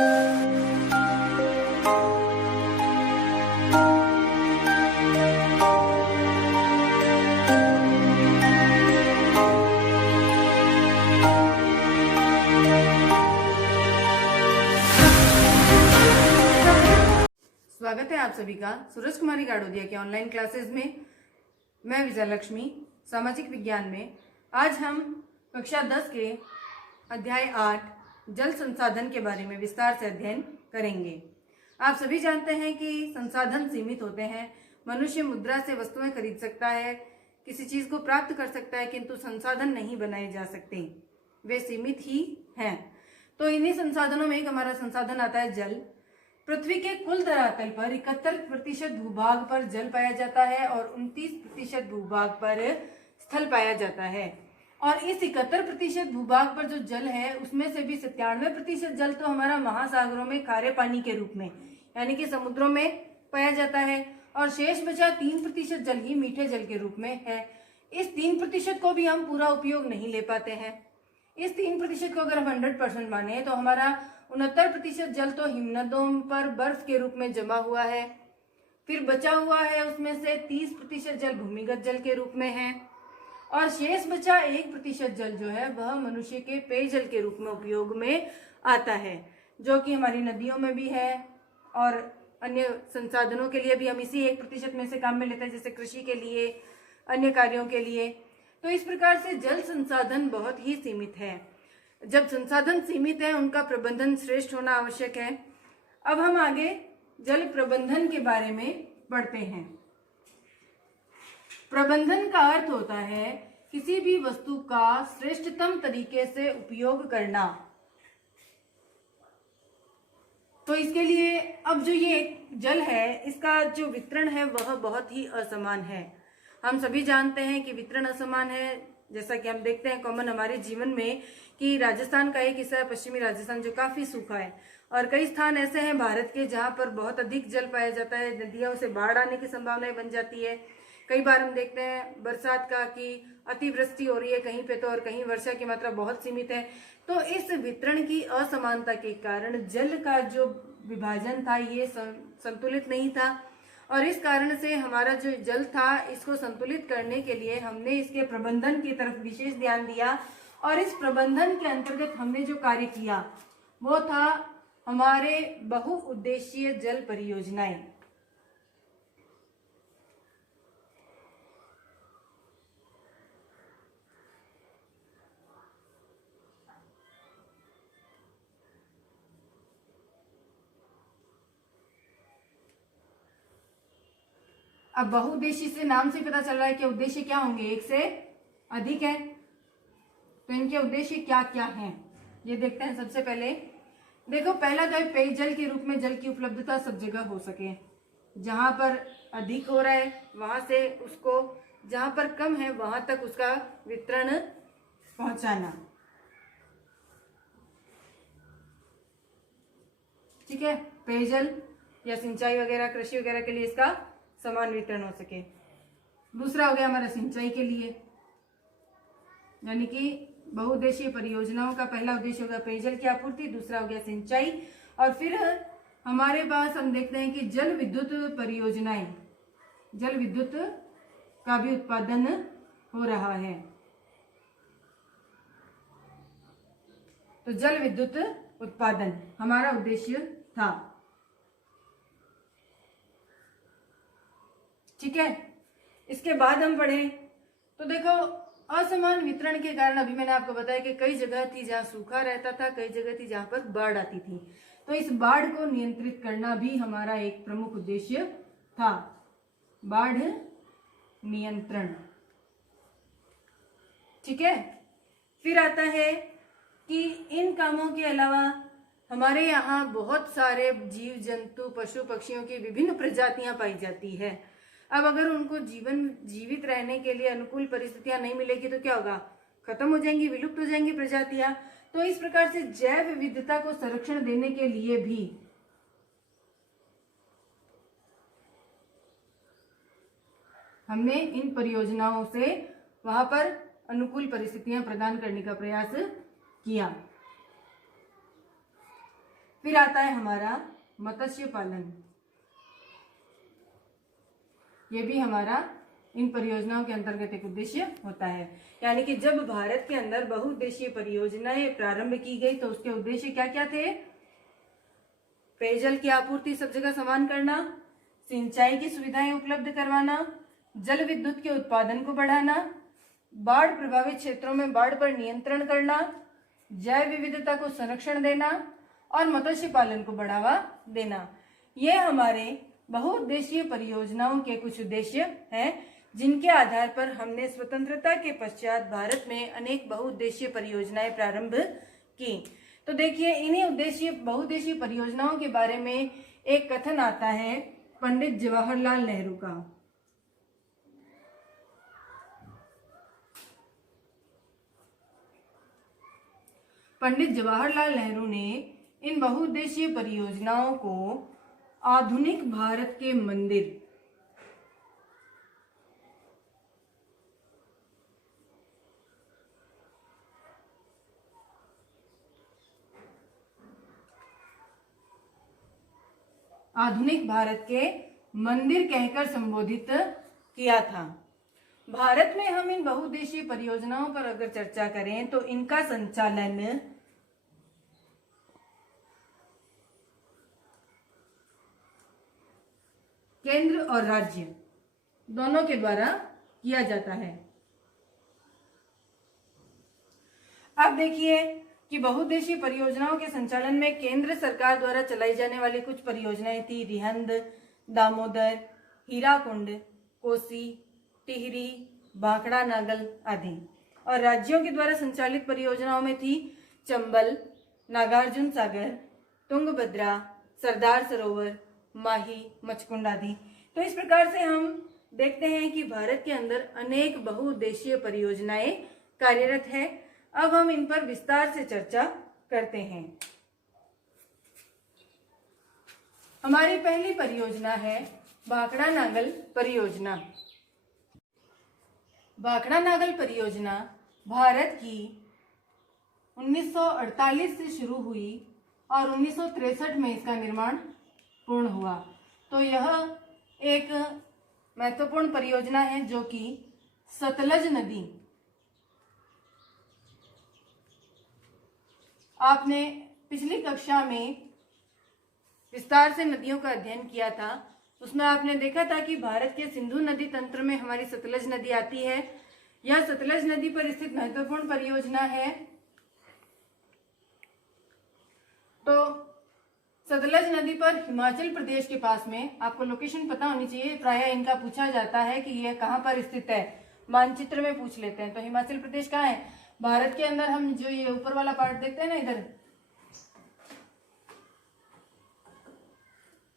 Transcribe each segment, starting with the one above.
स्वागत है आप सभी का सूरज कुमारी गाड़ोदिया के ऑनलाइन क्लासेस में। मैं विजयलक्ष्मी सामाजिक विज्ञान में। आज हम कक्षा 10 के अध्याय 8 जल संसाधन के बारे में विस्तार से अध्ययन करेंगे। आप सभी जानते हैं कि संसाधन सीमित होते हैं। मनुष्य मुद्रा से वस्तुएं खरीद सकता है, किसी चीज को प्राप्त कर सकता है, किंतु संसाधन नहीं बनाए जा सकते, वे सीमित ही हैं। तो इन्हीं संसाधनों में एक हमारा संसाधन आता है जल। पृथ्वी के कुल धरातल पर 71% भूभाग पर जल पाया जाता है और 29% भूभाग पर स्थल पाया जाता है। और इस 71% भूभाग पर जो जल है उसमें से भी 97% जल तो हमारा महासागरों में खारे पानी के रूप में यानी कि समुद्रों में पाया जाता है, और शेष बचा 3% जल ही मीठे जल के रूप में है। इस 3% को भी हम पूरा उपयोग नहीं ले पाते हैं। इस 3% को अगर हम 100% माने तो हमारा 69% जल तो हिमनदों पर बर्फ के रूप में जमा हुआ है। फिर बचा हुआ है उसमें से 30% जल भूमिगत जल के रूप में है, और शेष बचा 1% जल जो है वह मनुष्य के पेयजल के रूप में उपयोग में आता है, जो कि हमारी नदियों में भी है और अन्य संसाधनों के लिए भी हम इसी 1% में से काम में लेते हैं, जैसे कृषि के लिए, अन्य कार्यों के लिए। तो इस प्रकार से जल संसाधन बहुत ही सीमित है। जब संसाधन सीमित है उनका प्रबंधन श्रेष्ठ होना आवश्यक है। अब हम आगे जल प्रबंधन के बारे में पढ़ते हैं। प्रबंधन का अर्थ होता है किसी भी वस्तु का श्रेष्ठतम तरीके से उपयोग करना। तो इसके लिए अब जो ये जल है इसका जो वितरण है वह बहुत ही असमान है। हम सभी जानते हैं कि वितरण असमान है। जैसा कि हम देखते हैं कॉमन हमारे जीवन में कि राजस्थान का एक हिस्सा है पश्चिमी राजस्थान जो काफी सूखा है, और कई स्थान ऐसे हैं भारत के जहाँ पर बहुत अधिक जल पाया जाता है। नदियों से बाढ़ आने की संभावनाएं बन जाती है। कई बार हम देखते हैं बरसात का कि अतिवृष्टि हो रही है कहीं पे तो, और कहीं वर्षा की मात्रा बहुत सीमित है। तो इस वितरण की असमानता के कारण जल का जो विभाजन था ये संतुलित नहीं था, और इस कारण से हमारा जो जल था इसको संतुलित करने के लिए हमने इसके प्रबंधन की तरफ विशेष ध्यान दिया। और इस प्रबंधन के अंतर्गत हमने जो कार्य किया वो था हमारे बहुउद्देशीय जल परियोजनाएं। अब बहुउद्देशीय से नाम से पता चल रहा है कि उद्देश्य क्या होंगे, एक से अधिक है। तो इनके उद्देश्य क्या क्या हैं ये देखते हैं। सबसे पहले देखो, पहला तो है पेयजल के रूप में जल की उपलब्धता सब जगह हो सके। जहां पर अधिक हो रहा है वहां से उसको, जहां पर कम है वहां तक उसका वितरण पहुंचाना। ठीक है, पेयजल या सिंचाई वगैरह कृषि वगैरह के लिए इसका समान वितरण हो सके। दूसरा हो गया हमारा सिंचाई के लिए, यानी कि बहुउद्देशीय परियोजनाओं का पहला उद्देश्य होगा पेयजल की आपूर्ति, दूसरा हो गया सिंचाई। और फिर हमारे पास हम देखते हैं कि जल विद्युत परियोजनाएं, जल विद्युत का भी उत्पादन हो रहा है। तो जल विद्युत उत्पादन हमारा उद्देश्य था। ठीक है, इसके बाद हम पढ़े तो देखो असमान वितरण के कारण अभी मैंने आपको बताया कि कई जगह थी जहां सूखा रहता था, कई जगह थी जहां पर बाढ़ आती थी। तो इस बाढ़ को नियंत्रित करना भी हमारा एक प्रमुख उद्देश्य था, बाढ़ नियंत्रण। ठीक है, फिर आता है कि इन कामों के अलावा हमारे यहाँ बहुत सारे जीव जंतु पशु पक्षियों की विभिन्न प्रजातियां पाई जाती है। अब अगर उनको जीवित रहने के लिए अनुकूल परिस्थितियां नहीं मिलेगी तो क्या होगा, खत्म हो जाएंगी, विलुप्त हो जाएंगी प्रजातियां। तो इस प्रकार से जैव विविधता को संरक्षण देने के लिए भी हमने इन परियोजनाओं से वहां पर अनुकूल परिस्थितियां प्रदान करने का प्रयास किया। फिर आता है हमारा मत्स्य पालन, ये भी हमारा इन परियोजनाओं के अंतर्गत एक उद्देश्य होता है। यानी कि जब भारत के अंदर बहुउद्देशीय परियोजनाएं प्रारंभ की गई तो उसके उद्देश्य क्या क्या थे? पेयजल की आपूर्ति सब जगह समान करना, सिंचाई की सुविधाएं उपलब्ध करवाना, जल विद्युत के उत्पादन को बढ़ाना, बाढ़ प्रभावित क्षेत्रों में बाढ़ पर नियंत्रण करना, जैव विविधता को संरक्षण देना और मत्स्य पालन को बढ़ावा देना। ये हमारे बहुउद्देशीय परियोजनाओं के कुछ उद्देश्य हैं जिनके आधार पर हमने स्वतंत्रता के पश्चात भारत में अनेक बहुउद्देशीय परियोजनाएं प्रारंभ की। तो देखिए, इन्हीं बहुउद्देशीय परियोजनाओं के बारे में एक कथन आता है पंडित जवाहरलाल नेहरू का। पंडित जवाहरलाल नेहरू ने इन बहुउद्देशीय परियोजनाओं को आधुनिक भारत के मंदिर कहकर संबोधित किया था। भारत में हम इन बहुउद्देशीय परियोजनाओं पर अगर चर्चा करें तो इनका संचालन केंद्र और राज्य दोनों के द्वारा किया जाता है। अब देखिए कि बहुउद्देशीय परियोजनाओं के संचालन में केंद्र सरकार द्वारा चलाई जाने वाली कुछ परियोजनाएं थी रिहंद, दामोदर, हीराकुंड, कोसी, टिहरी, भाखड़ा नागल आदि। और राज्यों के द्वारा संचालित परियोजनाओं में थी चंबल, नागार्जुन सागर, तुंगभद्रा, सरदार सरोवर, माही, मचकुंड आदि। तो इस प्रकार से हम देखते हैं कि भारत के अंदर अनेक बहुउद्देशीय परियोजनाएं कार्यरत है। अब हम इन पर विस्तार से चर्चा करते हैं। हमारी पहली परियोजना है भाखड़ा नागल परियोजना। भाखड़ा नागल परियोजना भारत की 1948 से शुरू हुई और 1963 में इसका निर्माण पूर्ण हुआ। तो यह एक महत्वपूर्ण परियोजना है जो कि सतलज नदी, आपने पिछली कक्षा में विस्तार से नदियों का अध्ययन किया था, उसमें आपने देखा था कि भारत के सिंधु नदी तंत्र में हमारी सतलज नदी आती है। यह सतलज नदी पर स्थित महत्वपूर्ण परियोजना है। तो सतलज नदी पर हिमाचल प्रदेश के पास में, आपको लोकेशन पता होनी चाहिए, प्रायः इनका पूछा जाता है कि यह कहाँ पर स्थित है, मानचित्र में पूछ लेते हैं। तो हिमाचल प्रदेश कहाँ है? भारत के अंदर हम जो ये ऊपर वाला पार्ट देखते हैं ना, इधर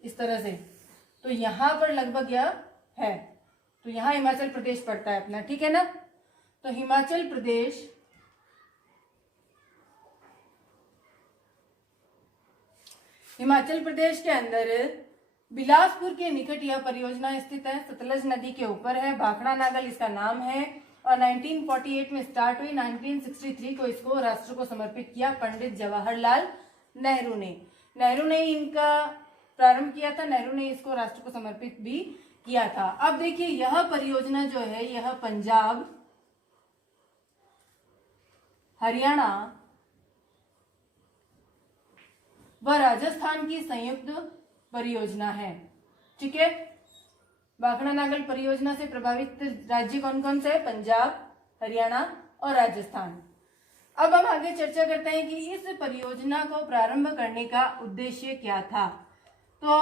इस तरह से, तो यहाँ पर लगभग यह है। तो यहाँ हिमाचल प्रदेश पड़ता है अपना, ठीक है ना। तो हिमाचल प्रदेश के अंदर बिलासपुर के निकट यह परियोजना स्थित है, सतलज नदी के ऊपर है। भाखड़ा नागल इसका नाम है और 1948 में स्टार्ट हुई। 1963 को इसको राष्ट्र को समर्पित किया पंडित जवाहरलाल नेहरू ने। नेहरू ने इनका प्रारंभ किया था, नेहरू ने इसको राष्ट्र को समर्पित भी किया था। अब देखिए, यह परियोजना जो है यह पंजाब, हरियाणा व राजस्थान की संयुक्त परियोजना है, ठीक है। भाखड़ा नागल परियोजना से प्रभावित राज्य कौन कौन से? पंजाब, हरियाणा और राजस्थान। अब हम आगे चर्चा करते हैं कि इस परियोजना को प्रारंभ करने का उद्देश्य क्या था। तो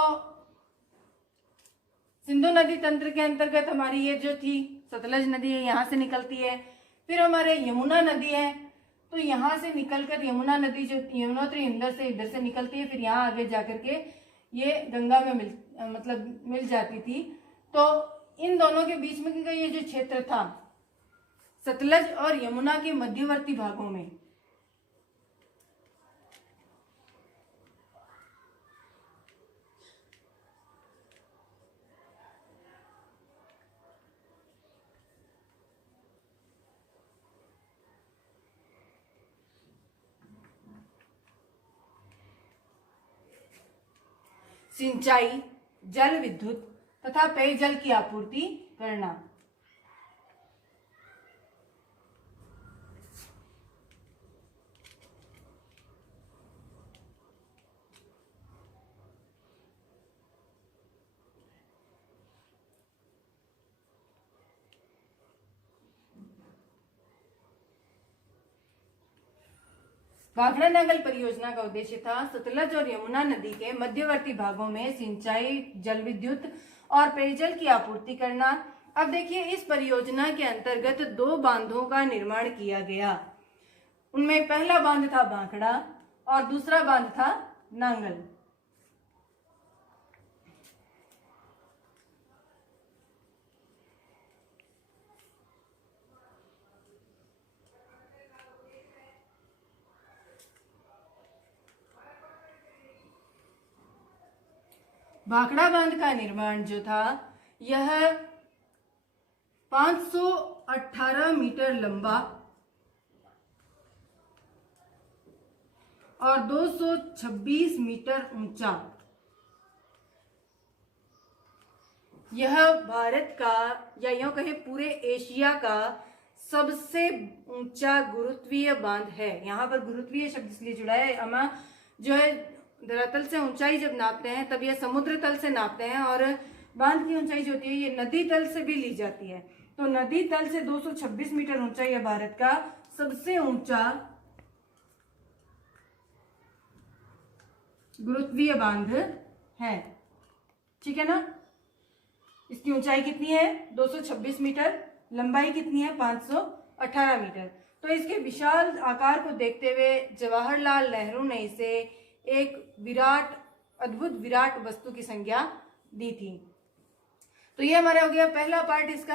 सिंधु नदी तंत्र के अंतर्गत हमारी ये जो थी सतलज नदी है, यहाँ से निकलती है। फिर हमारे यमुना नदी है, तो यहाँ से निकलकर यमुना नदी जो यमुनोत्री इधर से निकलती है, फिर यहाँ आगे जाकर के ये गंगा में मिल जाती थी। तो इन दोनों के बीच में ये जो क्षेत्र था सतलज और यमुना के मध्यवर्ती भागों में, सिंचाई, जल विद्युत तथा पेयजल की आपूर्ति करना। भाखड़ा नांगल परियोजना का उद्देश्य था सतलज और यमुना नदी के मध्यवर्ती भागों में सिंचाई, जल विद्युत और पेयजल की आपूर्ति करना। अब देखिए, इस परियोजना के अंतर्गत 2 बांधों का निर्माण किया गया। उनमें पहला बांध था भाखड़ा और दूसरा बांध था नांगल। भाखड़ा बांध का निर्माण जो था यह 518 मीटर लंबा और 226 मीटर ऊंचा। यह भारत का या यूं कहें पूरे एशिया का सबसे ऊंचा गुरुत्वीय बांध है। यहाँ पर गुरुत्वीय शब्द इसलिए जुड़ा है, अमा जो है धरातल से ऊंचाई जब नापते हैं तब यह समुद्र तल से नापते हैं, और बांध की ऊंचाई जो होती है ये नदी तल से भी ली जाती है। तो नदी तल से 226 मीटर ऊंचा यह भारत का सबसे ऊंचा गुरुत्वीय बांध है। ठीक है ना। इसकी ऊंचाई कितनी है? 226 मीटर, लंबाई कितनी है? 518 मीटर। तो इसके विशाल आकार को देखते हुए जवाहरलाल नेहरू ने इसे एक अद्भुत विराट वस्तु की संज्ञा दी थी। तो ये हमारा हो गया पहला पार्ट इसका।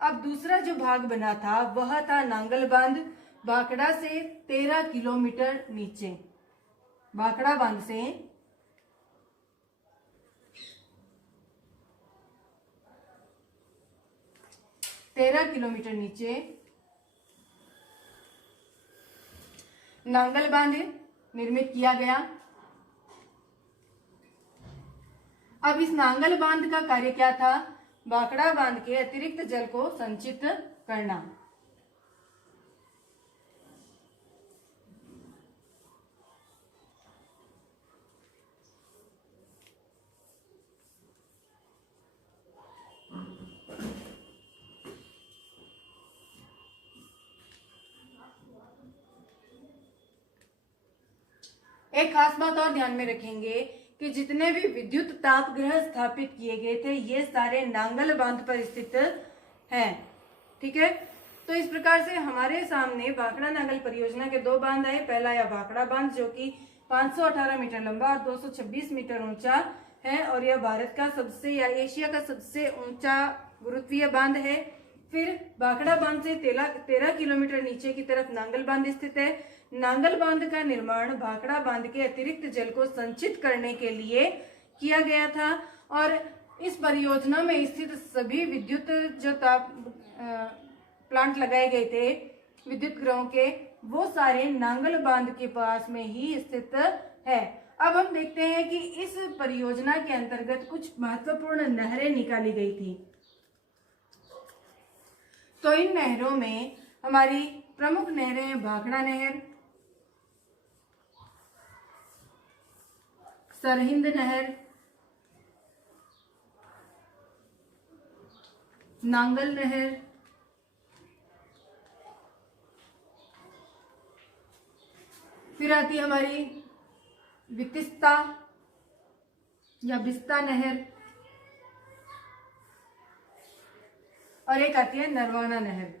अब दूसरा जो भाग बना था वह था नांगल बांध, भाखड़ा से 13 किलोमीटर नीचे। भाखड़ा बांध से 13 किलोमीटर नीचे नांगल बांध निर्मित किया गया। अब इस नांगल बांध का कार्य क्या था? भाखड़ा बांध के अतिरिक्त जल को संचित करना। एक खास बात और ध्यान में रखेंगे कि जितने भी विद्युत ताप गृह स्थापित किए गए थे ये सारे नांगल बांध पर स्थित हैं। ठीक है। तो इस प्रकार से हमारे सामने भाखड़ा नांगल परियोजना के 2 बांध आए। पहला यह भाखड़ा बांध जो कि 518 मीटर लंबा और 226 मीटर ऊंचा है, और यह भारत का सबसे या एशिया का सबसे ऊंचा गुरुत्वीय बांध है। फिर भाखड़ा बांध से 13 किलोमीटर नीचे की तरफ नांगल बांध स्थित है। नांगल बांध का निर्माण भाखड़ा बांध के अतिरिक्त जल को संचित करने के लिए किया गया था, और इस परियोजना में स्थित सभी विद्युत जो ताप प्लांट लगाए गए थे विद्युत गृहों के, वो सारे नांगल बांध के पास में ही स्थित है। अब हम देखते हैं कि इस परियोजना के अंतर्गत कुछ महत्वपूर्ण नहरें निकाली गई थी। तो इन नहरों में हमारी प्रमुख नहरें हैं भाखड़ा नहर, सरहिंद नहर, नांगल नहर, फिर आती है हमारी वितिस्ता या बिस्ता नहर, और एक आती है नरवाना नहर।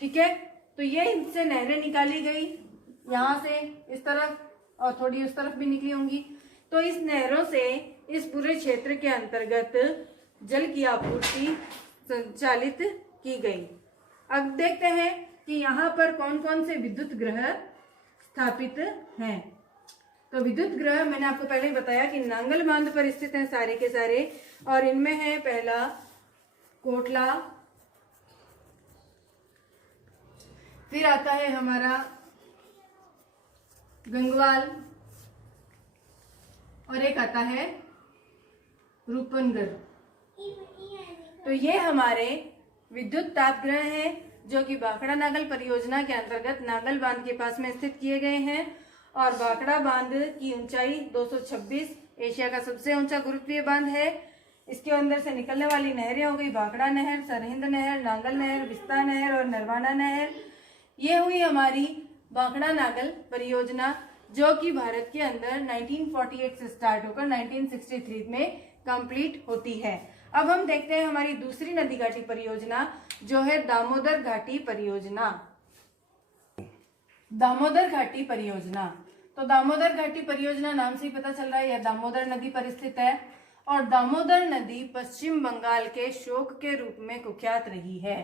ठीक है। तो ये इनसे नहरें निकाली गई, यहाँ से इस तरफ और थोड़ी उस तरफ भी निकली होंगी। तो इस नहरों से इस पूरे क्षेत्र के अंतर्गत जल की आपूर्ति संचालित की गई। अब देखते हैं कि यहाँ पर कौन कौन से विद्युत गृह स्थापित हैं। तो विद्युत गृह मैंने आपको पहले ही बताया कि नांगल बांध पर स्थित हैं सारे के सारे, और इनमें है पहला कोटला, फिर आता है हमारा गंगवाल और एक आता है रूपनगर। तो ये हमारे विद्युत तापगृह है जो कि भाखड़ा नागल परियोजना के अंतर्गत नागल बांध के पास में स्थित किए गए हैं। और भाखड़ा बांध की ऊंचाई 226, एशिया का सबसे ऊंचा गुरुत्वीय बांध है। इसके अंदर से निकलने वाली नहरें हो गई भाखड़ा नहर, सरहिंद नहर, नांगल नहर, विस्ता नहर और नरवाना नहर। ये हुई हमारी भाखड़ा नागल परियोजना जो कि भारत के अंदर 1948 से स्टार्ट होकर 1963 में कंप्लीट होती है। अब हम देखते हैं हमारी दूसरी नदी घाटी परियोजना जो है दामोदर घाटी परियोजना। दामोदर घाटी परियोजना, तो दामोदर घाटी परियोजना नाम से ही पता चल रहा है यह दामोदर नदी पर स्थित है। और दामोदर नदी पश्चिम बंगाल के शोक के रूप में कुख्यात रही है।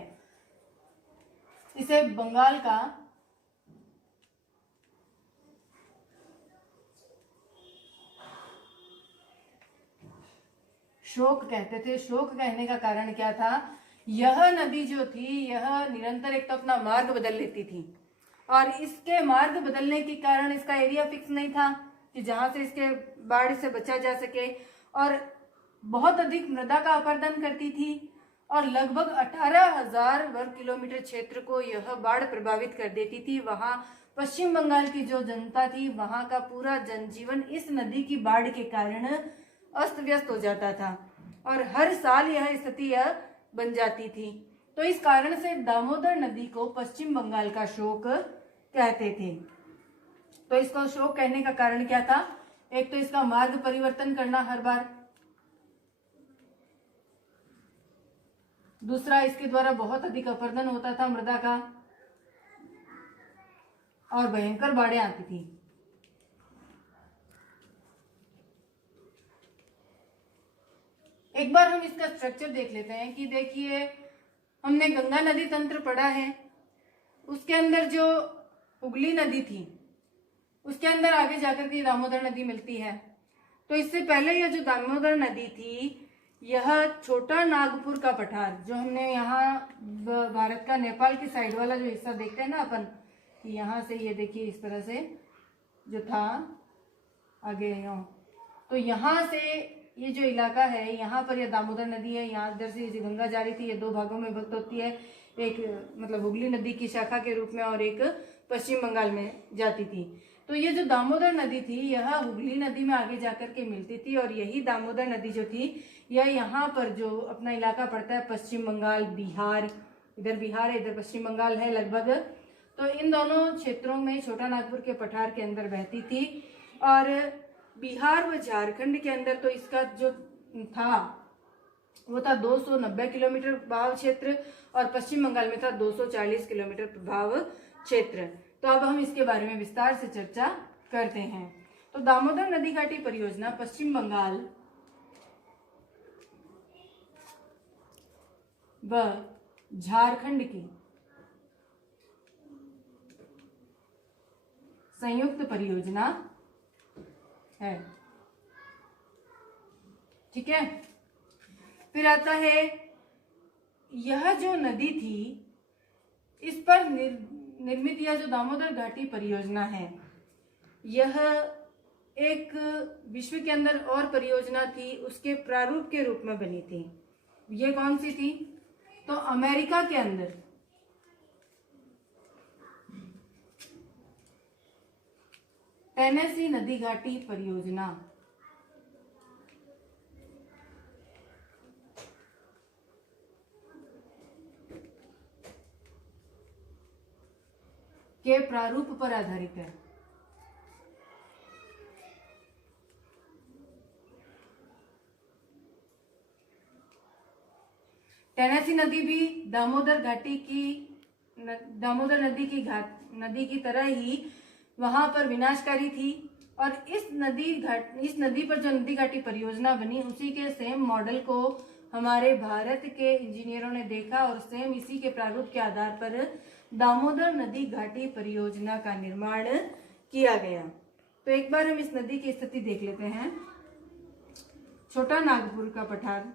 इसे बंगाल का शोक कहते थे। शोक कहने का कारण क्या था? यह नदी जो थी यह निरंतर एक तो अपना मार्ग बदल लेती थी और इसके मार्ग बदलने के कारण इसका एरिया फिक्स नहीं था कि जहां से इसके बाढ़ से बचा जा सके, और बहुत अधिक मृदा का अपरदन करती थी और लगभग 18,000 वर्ग किलोमीटर क्षेत्र को यह बाढ़ प्रभावित कर देती थी। वहां पश्चिम बंगाल की जो जनता थी वहां का पूरा जनजीवन इस नदी की बाढ़ के कारण अस्त व्यस्त हो जाता था और हर साल यह स्थिति बन जाती थी। तो इस कारण से दामोदर नदी को पश्चिम बंगाल का शोक कहते थे। तो इसको शोक कहने का कारण क्या था? एक तो इसका मार्ग परिवर्तन करना हर बार, दूसरा इसके द्वारा बहुत अधिक अपरदन होता था मृदा का और भयंकर बाढ़ें आती थी। एक बार हम इसका स्ट्रक्चर देख लेते हैं कि देखिए हमने गंगा नदी तंत्र पढ़ा है, उसके अंदर जो हुगली नदी थी उसके अंदर आगे जाकर के दामोदर नदी मिलती है। तो इससे पहले यह जो दामोदर नदी थी यह छोटा नागपुर का पठार, जो हमने यहाँ भारत का नेपाल की साइड वाला जो हिस्सा देखते हैं ना अपन, यहाँ से ये देखिए इस तरह से जो था आगे यहाँ, तो यहाँ से ये जो इलाका है यहाँ पर यह दामोदर नदी है। यहाँ इधर से जो गंगा जा रही थी ये दो भागों में विभक्त होती है, एक मतलब हुगली नदी की शाखा के रूप में और एक पश्चिम बंगाल में जाती थी। तो ये जो दामोदर नदी थी यह हुगली नदी में आगे जाकर के मिलती थी और यही दामोदर नदी जो थी यह यहाँ पर जो अपना इलाका पड़ता है पश्चिम बंगाल, बिहार, इधर बिहार है इधर पश्चिम बंगाल है लगभग, तो इन दोनों क्षेत्रों में छोटा नागपुर के पठार के अंदर बहती थी। और बिहार व झारखंड के अंदर तो इसका जो था वो था 290 किलोमीटर प्रभाव क्षेत्र और पश्चिम बंगाल में था 240 किलोमीटर प्रभाव क्षेत्र। तो अब हम इसके बारे में विस्तार से चर्चा करते हैं। तो दामोदर नदी घाटी परियोजना पश्चिम बंगाल व झारखंड की संयुक्त परियोजना है। ठीक है, फिर आता है यह जो नदी थी इस पर निर्मित यह जो दामोदर घाटी परियोजना है यह एक विश्व के अंदर और परियोजना थी उसके प्रारूप के रूप में बनी थी। ये कौन सी थी? तो अमेरिका के अंदर टेनेसी नदी घाटी परियोजना के प्रारूप पर आधारित है। टेनेसी नदी भी दामोदर नदी की तरह ही वहां पर विनाशकारी थी और इस नदी पर जो नदी घाटी परियोजना बनी उसी के सेम मॉडल को हमारे भारत के इंजीनियरों ने देखा और सेम इसी के प्रारूप के आधार पर दामोदर नदी घाटी परियोजना का निर्माण किया गया। तो एक बार हम इस नदी की स्थिति देख लेते हैं। छोटा नागपुर का पठार,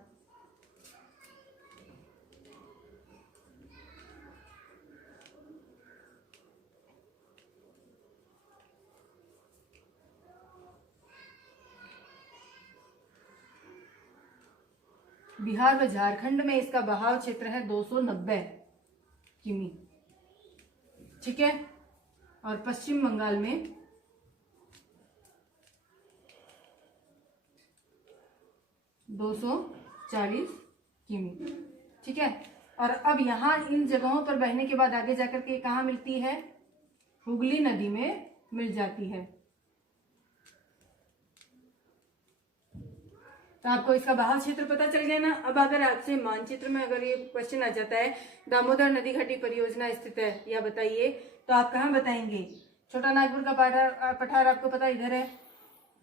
बिहार व झारखंड में इसका बहाव क्षेत्र है 290 किमी, ठीक है। और पश्चिम बंगाल में 240 किमी, ठीक है। और अब यहाँ इन जगहों पर बहने के बाद आगे जाकर के कहाँ मिलती है, हुगली नदी में मिल जाती है। तो आपको इसका बहाव क्षेत्र पता चल गया ना। अब अगर आपसे मानचित्र में अगर ये क्वेश्चन आ जाता है दामोदर नदी घाटी परियोजना स्थित है, यह बताइए, तो आप कहाँ बताएंगे। छोटा नागपुर का पठार आपको पता इधर है,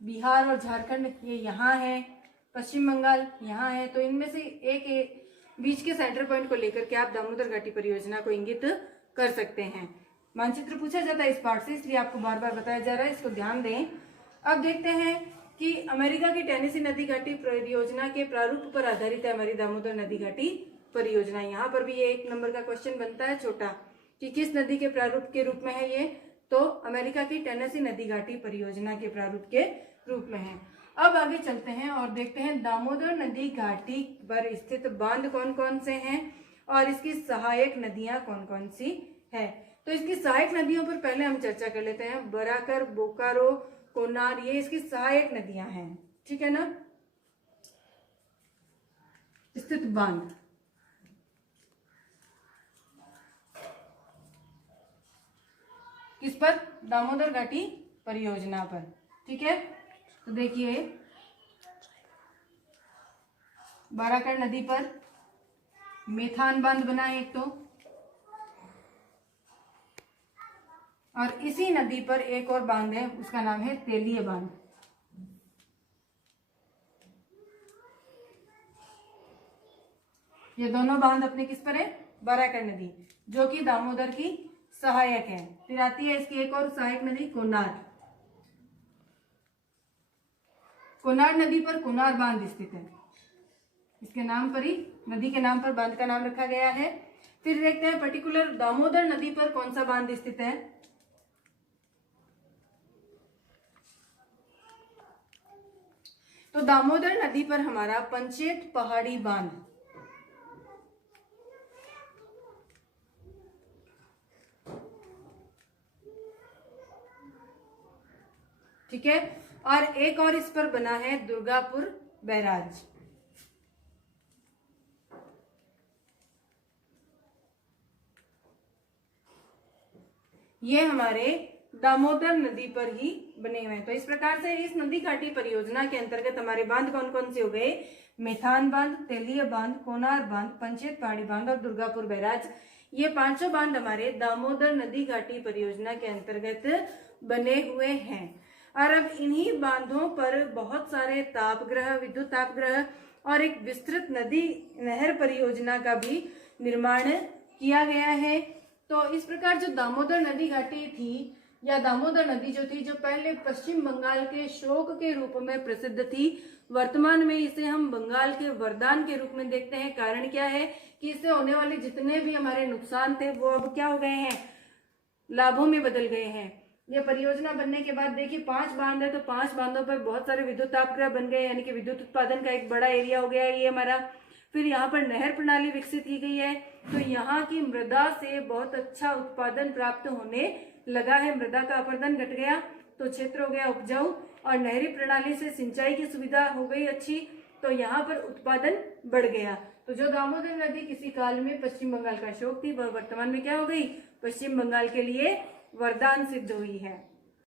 बिहार और झारखंड ये यहाँ है, पश्चिम बंगाल यहाँ है। तो इनमें से एक बीच के सेंटर पॉइंट को लेकर के आप दामोदर घाटी परियोजना को इंगित कर सकते हैं। मानचित्र पूछा जाता है इस पार्ट से, इसलिए आपको बार बार बताया जा रहा है, इसको ध्यान दें। अब देखते हैं कि अमेरिका की टेनेसी नदी घाटी परियोजना के प्रारूप पर आधारित है हमारी दामोदर नदी घाटी परियोजना। यहाँ पर भी ये 1 नंबर का क्वेश्चन बनता है छोटा, कि किस नदी के प्रारूप के रूप में है ये, तो अमेरिका की टेनेसी नदी घाटी परियोजना के प्रारूप के रूप में है। अब आगे चलते हैं और देखते हैं दामोदर नदी घाटी पर स्थित बांध कौन कौन से हैं और इसकी सहायक नदियां कौन कौन सी है। तो इसकी सहायक नदियों पर पहले हम चर्चा कर लेते हैं। बराकर, बोकारो, कोनार, ये इसकी सहायक नदियां हैं, ठीक है ना। स्थित बांध, किस पर, दामोदर घाटी परियोजना पर, ठीक है। तो देखिए बाराकर नदी पर मेथान बांध बना है एक तो, और इसी नदी पर एक और बांध है, उसका नाम है तेलीय बांध। ये दोनों बांध अपने किस पर है, बराकर नदी, जो कि दामोदर की सहायक है। फिर आती है इसकी एक और सहायक नदी कोनार। कोनार नदी पर कोनार बांध स्थित है, इसके नाम पर ही, नदी के नाम पर बांध का नाम रखा गया है। फिर देखते हैं पर्टिकुलर दामोदर नदी पर कौन सा बांध स्थित है। तो दामोदर नदी पर हमारा पंचेत पहाड़ी बांध, ठीक है। और एक और इस पर बना है दुर्गापुर बैराज। ये हमारे दामोदर नदी पर ही बने हुए हैं। तो इस प्रकार से इस नदी घाटी परियोजना के अंतर्गत हमारे बांध कौन कौन से हो गए, मेथान बांध, तेलीय बांध, कोनार बांध, पंचेत पहाड़ी बांध और दुर्गापुर बैराज। ये 5 बांध हमारे दामोदर नदी घाटी परियोजना के अंतर्गत बने हुए हैं। और अब इन्हीं बांधों पर बहुत सारे तापग्रह, विद्युत तापग्रह और एक विस्तृत नदी नहर परियोजना का भी निर्माण किया गया है। तो इस प्रकार जो दामोदर नदी घाटी थी, या दामोदर नदी जो थी, जो पहले पश्चिम बंगाल के शोक के रूप में प्रसिद्ध थी, वर्तमान में इसे हम बंगाल के वरदान के रूप में देखते हैं। कारण क्या है कि इससे होने वाले जितने भी हमारे नुकसान थे वो अब क्या हो गए हैं, लाभों में बदल गए हैं। ये परियोजना बनने के बाद देखिए 5 बांध है, तो 5 बांधों पर बहुत सारे विद्युत तापग्रह बन गए, यानी कि विद्युत उत्पादन का एक बड़ा एरिया हो गया है ये हमारा। फिर यहाँ पर नहर प्रणाली विकसित की गई है, तो यहाँ की मृदा से बहुत अच्छा उत्पादन प्राप्त होने लगा है। मृदा का अपरदन घट गया तो क्षेत्र हो गया उपजाऊ, और नहरी प्रणाली से सिंचाई की सुविधा हो गई अच्छी, तो यहाँ पर उत्पादन बढ़ गया। तो जो दामोदर नदी किसी काल में पश्चिम बंगाल का शोक थी, वह वर्तमान में क्या हो गई, पश्चिम बंगाल के लिए वरदान सिद्ध हुई है।